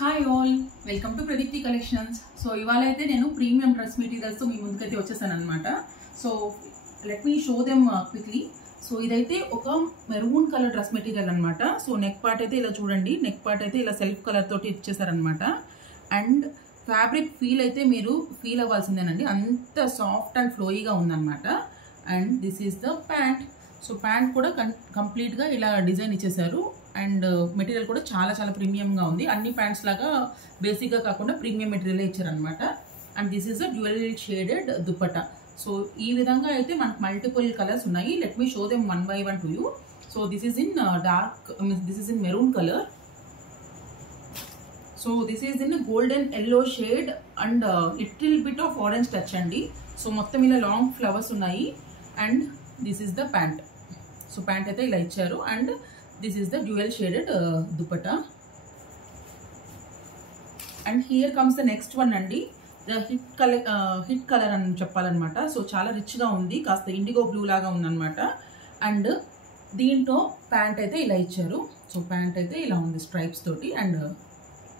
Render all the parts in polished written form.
Hi all, welcome to Pradeepti collections. So ఇవాళ అయితే నేను ప్రీమియం డ్రెస్ మెటీరియల్స్తో మీ ముందుకైతే వచ్చేసాను అనమాట. So let me show them quickly. So ఇదైతే ఒక మెరూన్ కలర్ డ్రెస్ మెటీరియల్ అనమాట. సో నెక్ పార్ట్ అయితే ఇలా చూడండి, నెక్ పార్ట్ అయితే ఇలా సెల్ఫ్ కలర్ తోటి ఇచ్చేసారనమాట. అండ్ ఫ్యాబ్రిక్ ఫీల్ అయితే మీరు ఫీల్ అవ్వాల్సిందేనండి, అంత సాఫ్ట్ అండ్ ఫ్లోయిగా ఉందన్నమాట. And this is the pant. So pant కూడా కంప్లీట్గా ఇలా డిజైన్ ఇచ్చేసారు. అండ్ మెటీరియల్ కూడా చాలా చాలా ప్రీమియంగా ఉంది. అన్ని ప్యాంట్స్ లాగా బేసిక్గా కాకుండా ప్రీమియం మెటీరియల్ ఇచ్చారనమాట. And this is a dual shaded dupatta. So ఈ విధంగా అయితే మనకు మల్టిపుల్ కలర్స్ ఉన్నాయి. Let me show them one by one to you. So this is in dark, this is in maroon colour. So this is in golden yellow shade and little bit of orange touch అండి. So మొత్తం ఇలా long flowers ఉన్నాయి. And this is the pant. So pant అయితే ఇలా ఇచ్చారు. And this is the dual shaded dupatta. And here comes the next one andi, the hit color అని చెప్పాలన్నమాట. So చాలా rich గా ఉంది, కాస్త ఇండిగో బ్లూ లాగా ఉందన్నమాట. అండ్ దీంట్లో ప్యాంట్ అయితే ఇలా ఇచ్చారు. సో ప్యాంట్ అయితే ఇలా ఉంది స్ట్రైప్స్ తోటి, అండ్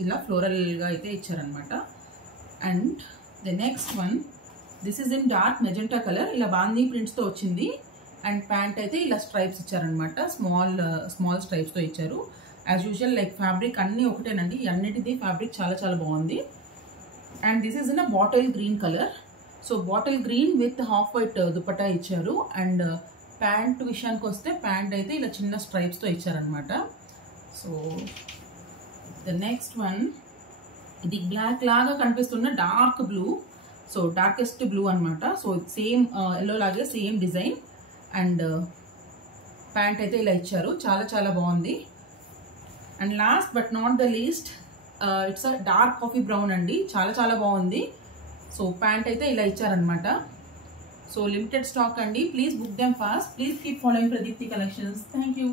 ఇలా ఫ్లోరల్ గా అయితే ఇచ్చారనమాట. And the next one, this is in dark magenta colour, ఇలా బాందీ ప్రింట్స్ తో వచ్చింది. అండ్ ప్యాంట్ అయితే ఇలా స్ట్రైప్స్ ఇచ్చారనమాట, స్మాల్ స్ట్రైప్స్ తో ఇచ్చారు. యాజ్ యూజువల్ లైక్ ఫ్యాబ్రిక్ అన్ని ఒకటేనండి, అన్నిటిది ఫ్యాబ్రిక్ చాలా చాలా బాగుంది. And this is in a bottle green colour. So bottle green with half white dupatta ఇచ్చారు. అండ్ ప్యాంట్ విషయానికి వస్తే ప్యాంట్ అయితే ఇలా చిన్న స్ట్రైప్స్ తో ఇచ్చారనమాట. సో ద నెక్స్ట్ వన్, ఇది బ్లాక్ లాగా కనిపిస్తున్న dark blue. So darkest blue అనమాట. సో సేమ్ ఎల్లో లాగే సేమ్ డిజైన్. అండ్ ప్యాంట్ అయితే ఇలా ఇచ్చారు, చాలా చాలా బాగుంది. And last but not the least, it's a dark coffee brown అండి, చాలా చాలా బాగుంది. సో ప్యాంట్ అయితే ఇలా ఇచ్చారనమాట. సో లిమిటెడ్ స్టాక్ అండి, please book them fast. Please keep following Pradeepti collections. Thank you.